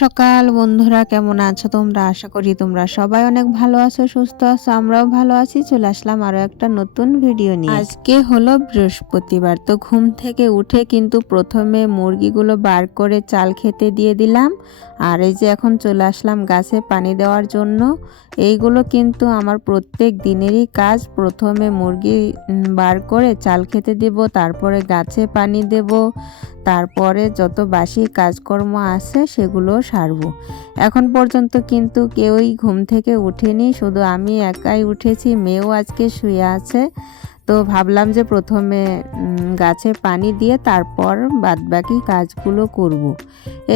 সকাল বন্ধুরা, কেমন আছো তোমরা? আশা করি তোমরা সবাই অনেক ভালো আছো, সুস্থ আছো। আমরাও ভালো আছি। চলে আসলাম আরো একটা নতুন ভিডিও নিয়ে। আজকে হলো বৃহস্পতিবার, তো ঘুম থেকে উঠে কিন্তু প্রথমে মুরগিগুলো বার করে চাল খেতে দিয়ে দিলাম। আর এই যে এখন চলে আসলাম গাছে পানি দেওয়ার জন্য। এইগুলো কিন্তু আমার প্রত্যেক দিনেরই কাজ। প্রথমে মুরগি বার করে চাল খেতে দেব, তারপরে গাছে পানি দেব, তারপরে যত বাসি কাজকর্ম আছে সেগুলো সারবো। এখন পর্যন্ত কিন্তু কেউই ঘুম থেকে উঠেনি, শুধু আমি একাই উঠেছি। মেয়েও আজকে শুয়ে আছে। তো ভাবলাম যে প্রথমে গাছে পানি দিয়ে তারপর বাদবাকি কাজগুলো করব।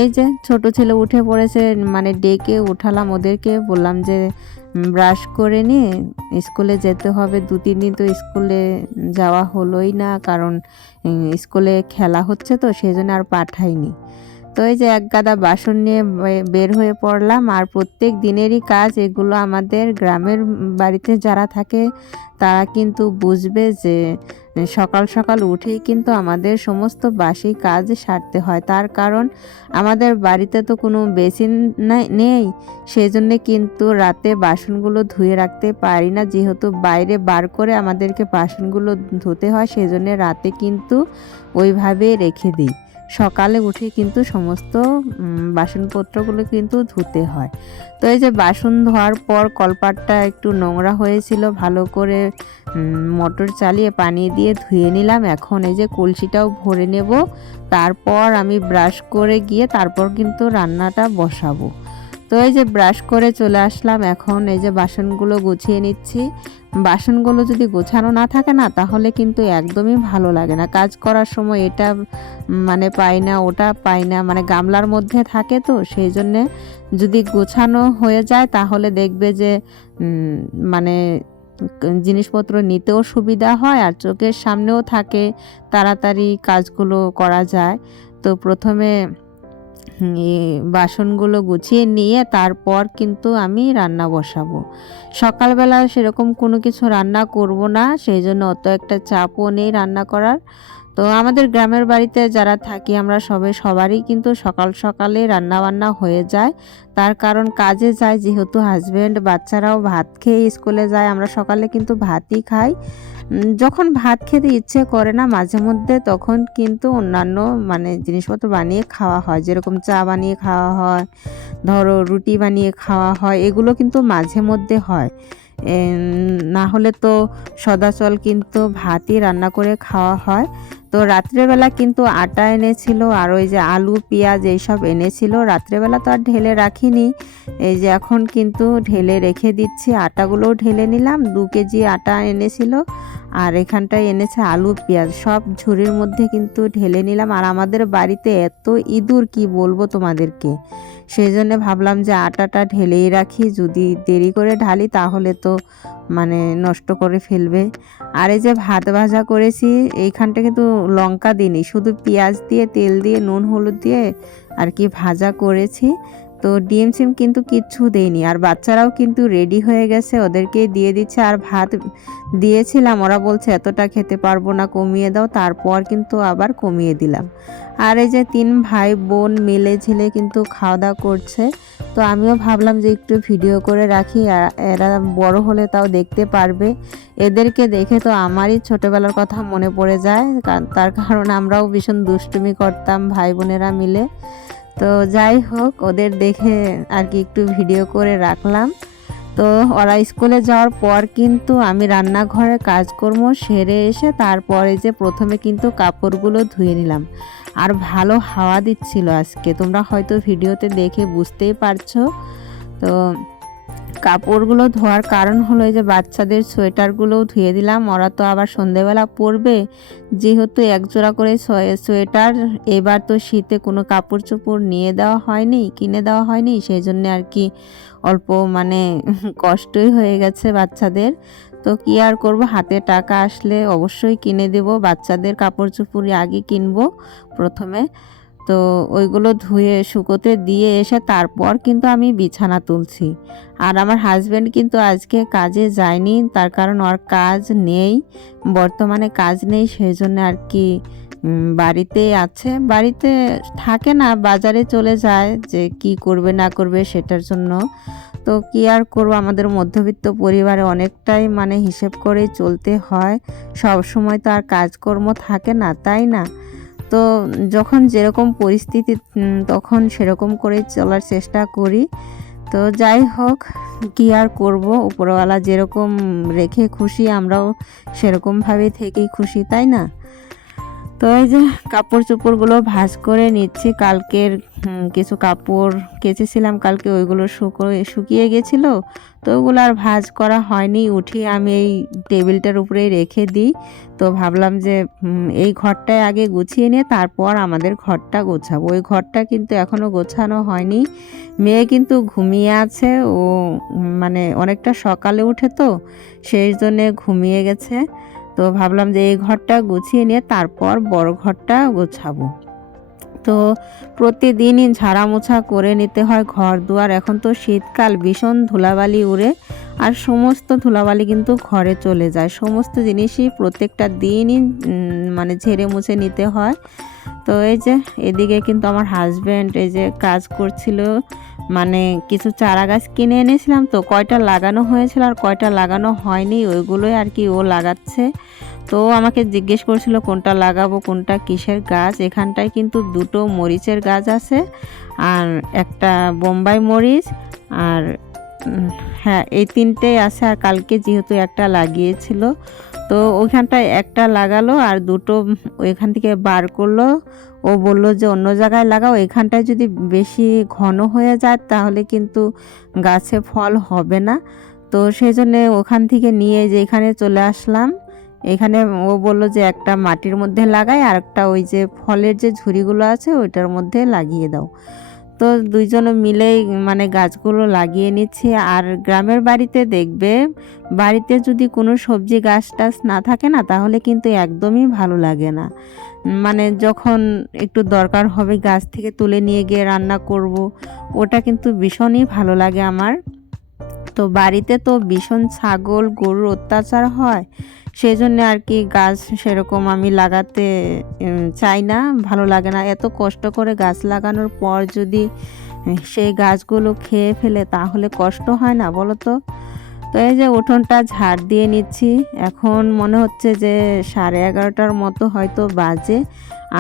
এই যে ছোট ছেলে উঠে পড়েছে, মানে ডেকে উঠালাম ওদেরকে, বললাম যে ব্রাশ করে নিয়ে স্কুলে যেতে হবে। 2-3 দিন তো স্কুলে যাওয়া হলোই না, কারণ স্কুলে খেলা হচ্ছে, তো সেই জন্য আর পাঠাইনি। তো এই যে এক গাদা বাসন নিয়ে বের হয়ে পড়লাম। আর প্রত্যেক দিনেরই কাজ এগুলো। আমাদের গ্রামের বাড়িতে যারা থাকে তারা কিন্তু বুঝবে যে সকাল সকাল উঠেই কিন্তু আমাদের সমস্ত বাসি কাজ সারতে হয়। তার কারণ আমাদের বাড়িতে তো কোনো বেসিন নেই, সেই জন্যে কিন্তু রাতে বাসনগুলো ধুয়ে রাখতে পারি না। যেহেতু বাইরে বার করে আমাদেরকে বাসনগুলো ধুতে হয়, সেই জন্যে রাতে কিন্তু ওইভাবে রেখে দিই। সকালে উঠে কিন্তু সমস্ত বাসনপত্রগুলো কিন্তু ধুতে হয়। তো এই যে বাসন ধোয়ার পর কলপাটটা একটু নোংরা হয়েছিল, ভালো করে মোটর চালিয়ে পানি দিয়ে ধুয়ে নিলাম। এখন এই যে কলসিটাও ভরে নেব, তারপর আমি ব্রাশ করে গিয়ে তারপর কিন্তু রান্নাটা বসাবো। তো এই যে ব্রাশ করে চলে আসলাম। এখন এই যে বাসনগুলো গুছিয়ে নিচ্ছি। বাসনগুলো যদি গোছানো না থাকে না, তাহলে কিন্তু একদমই ভালো লাগে না কাজ করার সময়। এটা মানে পাই না, ওটা পাই না, মানে গামলার মধ্যে থাকে, তো সেই জন্যে যদি গোছানো হয়ে যায় তাহলে দেখবে যে মানে জিনিসপত্র নিতেও সুবিধা হয়, আর চোখের সামনেও থাকে, তাড়াতাড়ি কাজগুলো করা যায়। তো প্রথমে বাসনগুলো গুছিয়ে নিয়ে তারপর কিন্তু আমি রান্না বসাবো। সকালবেলা সেরকম কোনো কিছু রান্না করব না, সেই জন্য অত একটা চাপও নেই রান্না করার। তো আমাদের গ্রামের বাড়িতে যারা থাকি আমরা সবারই কিন্তু সকাল সকালে রান্না বান্না হয়ে যায়। তার কারণ কাজে যায় যেহেতু হাজব্যান্ড, বাচ্চারাও ভাত খেয়ে স্কুলে যায়, আমরা সকালে কিন্তু ভাতই খাই। যখন ভাত খেতে ইচ্ছে করে না মাঝে মধ্যে, তখন কিন্তু অন্যান্য মানে জিনিসপত্র বানিয়ে খাওয়া হয়, যেরকম চা বানিয়ে খাওয়া হয়, ধরো রুটি বানিয়ে খাওয়া হয়, এগুলো কিন্তু মাঝে মধ্যে হয়। না হলে তো সদাচল কিন্তু ভাতই রান্না করে খাওয়া হয়। তো রাত্রেবেলা কিন্তু আটা এনেছিল, আর ওই যে আলু পেঁয়াজ এইসব এনেছিল। রাত্রেবেলা তো আর ঢেলে রাখিনি, এই যে এখন কিন্তু ঢেলে রেখে দিচ্ছি। আটাগুলোও ঢেলে নিলাম। 2 কেজি আটা এনেছিল, আর এখানটায় এনেছে আলু পেঁয়াজ, সব ঝুড়ির মধ্যে কিন্তু ঢেলে নিলাম। আর আমাদের বাড়িতে এত ইঁদুর কি বলবো তোমাদেরকে, সেই জন্য ভাবলাম যে আটাটা ঢেলেই রাখি, যদি দেরি করে ঢালি তাহলে তো মানে নষ্ট করে ফেলবে। আর এই যে ভাত ভাজা করেছি, এইখানটা কিন্তু লঙ্কা দিইনি, শুধু পেঁয়াজ দিয়ে তেল দিয়ে নুন হলুদ দিয়ে আর কি ভাজা করেছি। তো ডিম সিম কিন্তু কিচ্ছু দেইনি। আর বাচ্চারাও কিন্তু রেডি হয়ে গেছে, ওদেরকে দিয়ে দিচ্ছে। আর ভাত দিয়েছিলাম, ওরা বলছে এতটা খেতে পারবো না, কমিয়ে দাও, তারপর কিন্তু আবার কমিয়ে দিলাম। আর এই যে 3 ভাই বোন মিলে ঝিলে কিন্তু খাওয়া দাওয়া করছে। তো আমিও ভাবলাম যে একটু ভিডিও করে রাখি, এরা বড় হলে তাও দেখতে পারবে। এদেরকে দেখে তো আমারই ছোটবেলার কথা মনে পড়ে যায়, তার কারণ আমরাও ভীষণ দুষ্টুমি করতাম ভাই বোনেরা মিলে। তো যাই হোক, ওদের দেখে আর কি একটু ভিডিও করে রাখলাম। তো ওরা স্কুলে যাওয়ার পর কিন্তু আমি রান্নাঘরে কাজকর্ম সেরে এসে তারপরে যে প্রথমে কিন্তু কাপড়গুলো ধুয়ে নিলাম। আর ভালো হাওয়া দিচ্ছিল আজকে, তোমরা হয়তো ভিডিওতে দেখে বুঝতেই পারছো। তো কাপড়গুলো ধোয়ার কারণ হলো এই যে বাচ্চাদের সোয়েটারগুলোও ধুয়ে দিলাম। ওরা তো আবার সন্ধেবেলা পরবে, যেহেতু একজোড়া করে সোয়েটার। এবার তো শীতে কোনো কাপড় চোপড় নিয়ে দেওয়া হয়নি, কিনে দেওয়া হয়নি, সেই জন্য আর কি অল্প মানে কষ্টই হয়ে গেছে বাচ্চাদের। তো কি আর করব, হাতে টাকা আসলে অবশ্যই কিনে দেব। বাচ্চাদের কাপড় চোপড় আগে কিনবো প্রথমে। তো ওইগুলো ধুয়ে শুকোতে দিয়ে এসে তারপর কিন্তু আমি বিছানা তুলছি। আর আমার হাজব্যান্ড কিন্তু আজকে কাজে যায়নি, তার কারণ ওর কাজ নেই, বর্তমানে কাজ নেই, সেই জন্য আর কি বাড়িতে আছে, বাড়িতে থাকে না, বাজারে চলে যায় যে কি করবে না করবে সেটার জন্য। তো কি আর করবো, আমাদের মধ্যবিত্ত পরিবারে অনেকটাই মানে হিসেব করেই চলতে হয়, সব সময় তো আর কাজকর্ম থাকে না, তাই না? তো যখন যেরকম পরিস্থিতি তখন সেরকম করেই চলার চেষ্টা করি। তো যাই হোক, কি আর করব, উপরওয়ালা যেরকম রেখে খুশি আমরাও সেরকমভাবেই থেকেই খুশি, তাই না? তো এই যে কাপড় চোপড়গুলো ভাঁজ করে নিচ্ছি, কালকের কিছু কাপড় কেচেছিলাম কালকে, ওইগুলো শুকিয়ে গেছিল, তো ওগুলো আর ভাঁজ করা হয়নি, উঠিয়ে আমি এই টেবিলটার উপরে রেখে দিই। তো ভাবলাম যে এই ঘরটায় আগে গুছিয়ে নিয়ে তারপর আমাদের ঘরটা গোছাবো। ওই ঘরটা কিন্তু এখনও গোছানো হয়নি, মেয়ে কিন্তু ঘুমিয়ে আছে, ও মানে অনেকটা সকালে উঠে তো সেই জন্যে ঘুমিয়ে গেছে। তো ভাবলাম যে এই ঘরটা গুছিয়ে নিয়ে তারপর বড় ঘরটা গোছাবো। তো প্রতিদিনই ঝাড়া মোছা করে নিতে হয় ঘর দুয়ার, এখন তো শীতকাল, ভীষণ ধুলাবালি উড়ে, আর সমস্ত ধুলাবালি কিন্তু ঘরে চলে যায়, সমস্ত জিনিসই প্রত্যেকটা দিনই মানে ঝেড়ে মুছে নিতে হয়। তো এই যে এদিকে কিন্তু আমার হাজব্যান্ড এই যে কাজ করছিল, মানে কিছু চারা গাছ কিনে এনেছিলাম, তো কয়টা লাগানো হয়েছিল আর কয়টা লাগানো হয়নি ওইগুলোই আর কি ও লাগাচ্ছে। তো আমাকে জিজ্ঞেস করছিল কোনটা লাগাবো, কোনটা কিসের গাছ। এখানটায় কিন্তু দুটো মরিচের গাছ আছে আর একটা বোম্বাই মরিচ, আর হ্যাঁ এই তিনটেই আছে। আর কালকে যেহেতু একটা লাগিয়েছিল, তো ওইখানটায় একটা লাগালো আর দুটো ওইখান থেকে বার করলো। ও বলল যে অন্য জায়গায় লাগাও, এখানটায় যদি বেশি ঘন হয়ে যায় তাহলে কিন্তু গাছে ফল হবে না। তো সেই জন্যে ওখান থেকে নিয়ে যে এখানে চলে আসলাম। এখানে ও বলল যে একটা মাটির মধ্যে লাগাই আর একটা ওই যে ফলের যে ঝুড়িগুলো আছে ওইটার মধ্যে লাগিয়ে দাও। তো দুইজনে মিলেই মানে গাছগুলো লাগিয়ে নিচ্ছি। আর গ্রামের বাড়িতে দেখবে, বাড়িতে যদি কোনো সবজি গাছ টাছ না থাকে না তাহলে কিন্তু একদমই ভালো লাগে না। মানে যখন একটু দরকার হবে গাছ থেকে তুলে নিয়ে গিয়ে রান্না করব, ওটা কিন্তু ভীষণই ভালো লাগে আমার। তো বাড়িতে তো ভীষণ ছাগল গরুর অত্যাচার হয়, সেই জন্য আর কি গাছ সেরকম আমি লাগাতে চাই না, ভালো লাগে না। এত কষ্ট করে গাছ লাগানোর পর যদি সেই গাছগুলো খেয়ে ফেলে তাহলে কষ্ট হয় না, বলো তো? তো এই যে উঠোনটা ঝাড় দিয়ে নিচ্ছি, এখন মনে হচ্ছে যে 11:30টার মতো হয়তো বাজে।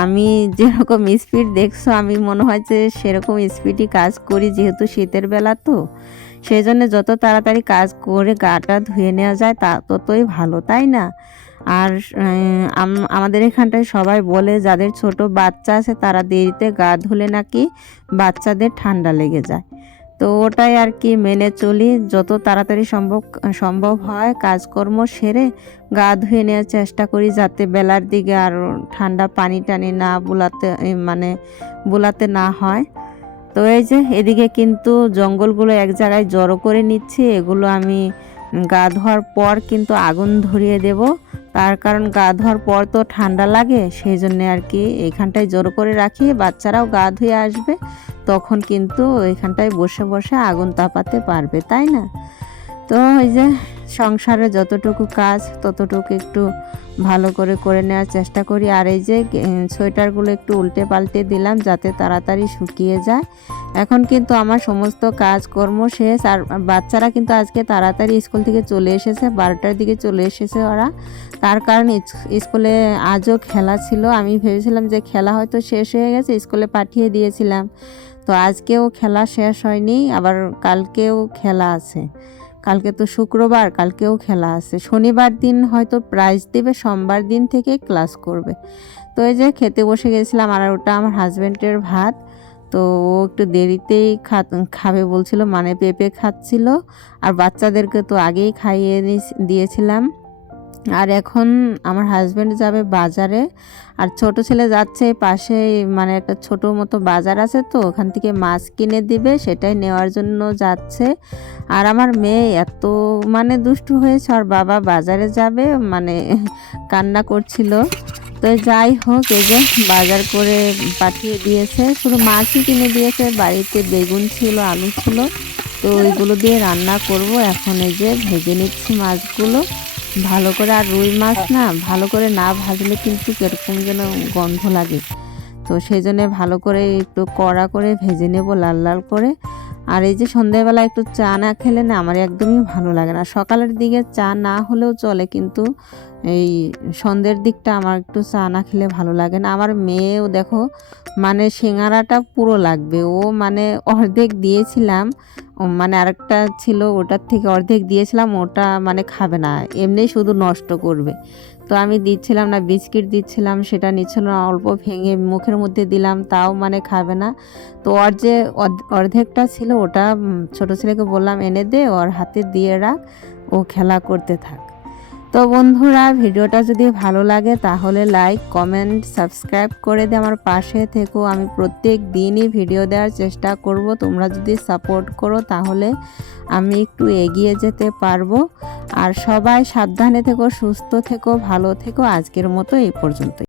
আমি যেরকম স্পিড দেখছো, আমি মনে হয় যে সেরকম স্পিডই কাজ করি, যেহেতু শীতের বেলা তো সেই জন্য যত তাড়াতাড়ি কাজ করে গাটা ধুয়ে নেওয়া যায় তা ততই ভালো, তাই না? আর আমাদের এখানটায় সবাই বলে যাদের ছোট বাচ্চা আছে তারা দেরিতে গা ধুলে নাকি বাচ্চাদের ঠান্ডা লেগে যায়। তো ওটাই আর কি মেনে চলি, যত তাড়াতাড়ি সম্ভব হয় কাজকর্ম সেরে গা ধুয়ে নেওয়ার চেষ্টা করি, যাতে বেলার দিকে আর ঠান্ডা পানি টানি না বুলাতে না হয়। তো এই যে এদিকে কিন্তু জঙ্গলগুলো এক জায়গায় জড়ো করে নিচ্ছি, এগুলো আমি গা ধোয়ার পর কিন্তু আগুন ধরিয়ে দেব। তার কারণ গা ধোয়ার পর তো ঠান্ডা লাগে, সেই জন্যে আর কি এইখানটায় জড়ো করে রাখি, বাচ্চারাও গা ধুয়ে আসবে তখন কিন্তু এখানটায় বসে বসে আগুন তাপাতে পারবে, তাই না? তো এই যে সংসারে যতটুকু কাজ ততটুকু একটু ভালো করে করে নেওয়ার চেষ্টা করি। আর এই যে সোয়েটারগুলো একটু উল্টে পাল্টে দিলাম যাতে তাড়াতাড়ি শুকিয়ে যায়। এখন কিন্তু আমার সমস্ত কাজকর্ম শেষ, আর বাচ্চারা কিন্তু আজকে তাড়াতাড়ি স্কুল থেকে চলে এসেছে, 12টার দিকে চলে এসেছে ওরা। তার কারণ স্কুলে আজও খেলা ছিল, আমি ভেবেছিলাম যে খেলা হয়তো শেষ হয়ে গেছে, স্কুলে পাঠিয়ে দিয়েছিলাম। তো আজকেও খেলা শেষ হয়নি, আবার কালকেও খেলা আছে। কালকে তো শুক্রবার, কালকেও খেলা আছে। শনিবার দিন হয়তো প্রাইজ দেবে, সোমবার দিন থেকে ক্লাস করবে। তো এই যে খেতে বসে গেছিলাম, আর ওটা আমার হাজব্যান্ডের ভাত। তো ও একটু দেরিতেই খাবে বলছিল, মানে পেঁপে খাচ্ছিল। আর বাচ্চাদেরকে তো আগেই খাইয়ে দিয়েছিলাম। আর এখন আমার হাজব্যান্ড যাবে বাজারে, আর ছোট ছেলে যাচ্ছে পাশে, মানে একটা ছোট মতো বাজার আছে, তো ওখান থেকে মাছ কিনে দিবে, সেটাই নেওয়ার জন্য যাচ্ছে। আর আমার মেয়ে এত মানে দুষ্টু হয়েছে, আর বাবা বাজারে যাবে মানে কান্না করছিল। তো যাই হোক, এই যে বাজার করে পাঠিয়ে দিয়েছে, শুধু মাছই কিনে দিয়েছে, বাড়িতে বেগুন ছিল, আলু ছিল, তো ওইগুলো দিয়ে রান্না করব। এখন এই যে ভেজে নিচ্ছি মাছগুলো। ভালো করে। আর রুই মাছ না ভালো করে না ভাজলে কিন্তু কিরকম যেন গন্ধ লাগে। তো সেই জন্যে ভালো করে একটু কড়া করে ভেজে নেব লাল লাল করে। আর এই যে সন্ধ্যাবেলা একটু চা না খেলে না আমার একদমই ভালো লাগে না। সকালের দিকে চা না হলেও চলে, কিন্তু এই সন্ধ্যের দিকটা আমার একটু চা না খেলে ভালো লাগে না। আমার মেয়েও দেখো মানে সিঙ্গারাটা পুরো লাগবে, ও মানে অর্ধেক দিয়েছিলাম, মানে আরেকটা ছিল ওটার থেকে অর্ধেক দিয়েছিলাম, ওটা মানে খাবে না, এমনি শুধু নষ্ট করবে। তো আমি দিচ্ছিলাম না, বিস্কিট দিচ্ছিলাম, সেটা নিচ্ছিল না, অল্প ভেঙে মুখের মধ্যে দিলাম, তাও মানে খাবে না। তো ওর যে অর্ধেকটা ছিল ওটা ছোট ছেলেকে বললাম এনে দে, ওর হাতে দিয়ে রাখ, ও খেলা করতে থাক। তো বন্ধুরা, ভিডিওটা যদি ভালো লাগে তাহলে লাইক কমেন্ট সাবস্ক্রাইব করে দিয়ে আমার পাশে থেকো। আমি প্রত্যেক দিনই ভিডিও দেওয়ার চেষ্টা করব, তোমরা যদি সাপোর্ট করো তাহলে আমি একটু এগিয়ে যেতে পারবো। আর সবাই সাবধানে থেকো, সুস্থ থেকো, ভালো থেকো। আজকের মতো এই পর্যন্তই।